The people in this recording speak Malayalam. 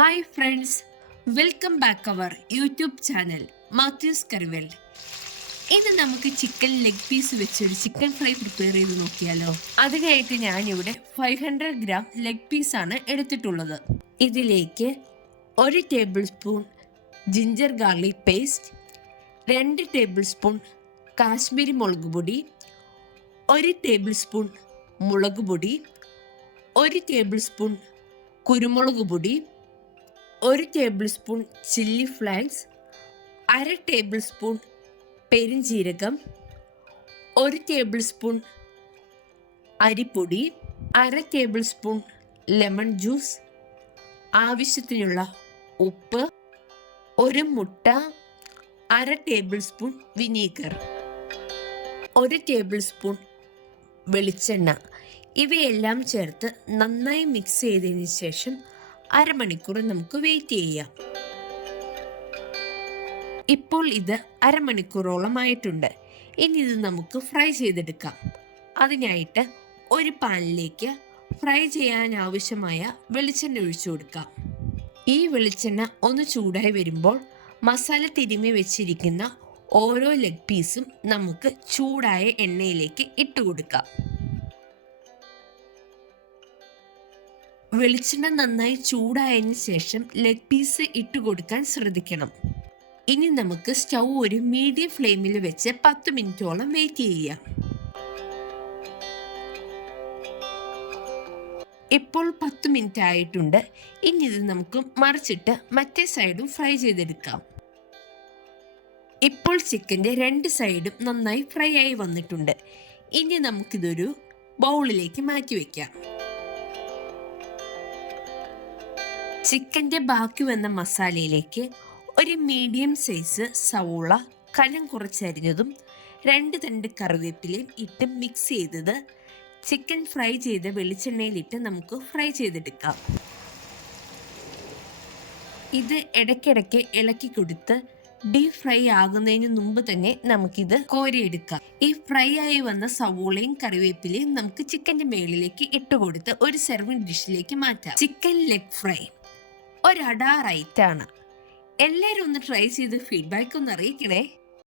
Hi friends welcome back our YouTube channel Mathews കറിവെൽ ഇന്ന് നമുക്ക് ചിക്കൻ ലെഗ് പീസ് വെച്ചൊരു ചിക്കൻ ഫ്രൈ പ്രിപ്പയർ ചെയ്ത് നോക്കിയാലോ? അതിനായിട്ട് ഞാനിവിടെ five hundred gram leg piece ആണ് എടുത്തിട്ടുള്ളത്. ഇതിലേക്ക് ഒരു table spoon ginger garlic paste രണ്ട് ടേബിൾ സ്പൂൺ കാശ്മീരി മുളക് പൊടി ഒരു ടേബിൾ സ്പൂൺ മുളക് പൊടി ഒരു ടേബിൾ സ്പൂൺ കുരുമുളക് പൊടി ഒരു ടേബിൾ സ്പൂൺ ചില്ലി ഫ്ലേക്സ് അര ടേബിൾ സ്പൂൺ പെരിഞ്ജീരകം ഒരു ടേബിൾ സ്പൂൺ അരിപ്പൊടി അര ടേബിൾ സ്പൂൺ ലെമൺ ജ്യൂസ് ആവശ്യത്തിനുള്ള ഉപ്പ് ഒരു മുട്ട അര ടേബിൾ സ്പൂൺ വിനീഗർ ഒരു ടേബിൾ സ്പൂൺ വെളിച്ചെണ്ണ. ഇവയെല്ലാം ചേർത്ത് നന്നായി മിക്സ് ചെയ്തതിന് ശേഷം അരമണിക്കൂർ നമുക്ക് വെയിറ്റ് ചെയ്യാം. ഇപ്പോൾ ഇത് അരമണിക്കൂറോളം ആയിട്ടുണ്ട്. ഇനി ഇത് നമുക്ക് ഫ്രൈ ചെയ്തെടുക്കാം. അതിനായിട്ട് ഒരു പാനിലേക്ക് ഫ്രൈ ചെയ്യാൻ ആവശ്യമായ വെളിച്ചെണ്ണ ഒഴിച്ചു കൊടുക്കാം. ഈ വെളിച്ചെണ്ണ ഒന്ന് ചൂടായി വരുമ്പോൾ മസാല തിരുമി വെച്ചിരിക്കുന്ന ഓരോ ലെഗ് പീസും നമുക്ക് ചൂടായ എണ്ണയിലേക്ക് ഇട്ട് കൊടുക്കാം. വെളിച്ചെണ്ണ നന്നായി ചൂടായതിനു ശേഷം ലെഗ് പീസ് ഇട്ട് കൊടുക്കാൻ ശ്രദ്ധിക്കണം. ഇനി നമുക്ക് സ്റ്റൗ ഒരു മീഡിയം ഫ്ലെയിമിൽ വെച്ച് പത്ത് മിനിറ്റോളം വെയിറ്റ് ചെയ്യാം ഇപ്പോൾ പത്ത് മിനിറ്റ് ആയിട്ടുണ്ട്. ഇനി ഇത് നമുക്ക് മറിച്ചിട്ട് മറ്റേ സൈഡും ഫ്രൈ ചെയ്തെടുക്കാം. ഇപ്പോൾ ചിക്കന്റെ രണ്ട് സൈഡും നന്നായി ഫ്രൈ ആയി വന്നിട്ടുണ്ട്. ഇനി നമുക്കിതൊരു ബൗളിലേക്ക് മാറ്റി വയ്ക്കാം ചിക്കന്റെ ബാക്കി വന്ന മസാലയിലേക്ക് ഒരു മീഡിയം സൈസ് സവോള കനം കുറച്ചരിഞ്ഞതും രണ്ട് തണ്ട് കറിവേപ്പിലയും ഇട്ട് മിക്സ് ചെയ്തത് ചിക്കൻ ഫ്രൈ ചെയ്ത് വെളിച്ചെണ്ണയിലിട്ട് നമുക്ക് ഫ്രൈ ചെയ്തെടുക്കാം. ഇത് ഇടയ്ക്കിടയ്ക്ക് ഇളക്കി കൊടുത്ത് ഡീപ് ഫ്രൈ ആകുന്നതിന് മുമ്പ് തന്നെ നമുക്കിത് കോരിയെടുക്കാം. ഈ ഫ്രൈ ആയി വന്ന സവോളയും കറിവേപ്പിലയും നമുക്ക് ചിക്കന്റെ മേളിലേക്ക് ഇട്ട് കൊടുത്ത് ഒരു സെർവിങ് ഡിഷിലേക്ക് മാറ്റാം. ചിക്കൻ ലെഗ് ഫ്രൈ ഒരടാർ റൈറ്റാണ് എല്ലാവരും ഒന്ന് ട്രൈ ചെയ്ത് ഫീഡ്ബാക്ക് ഒന്ന് അറിയിക്കണേ.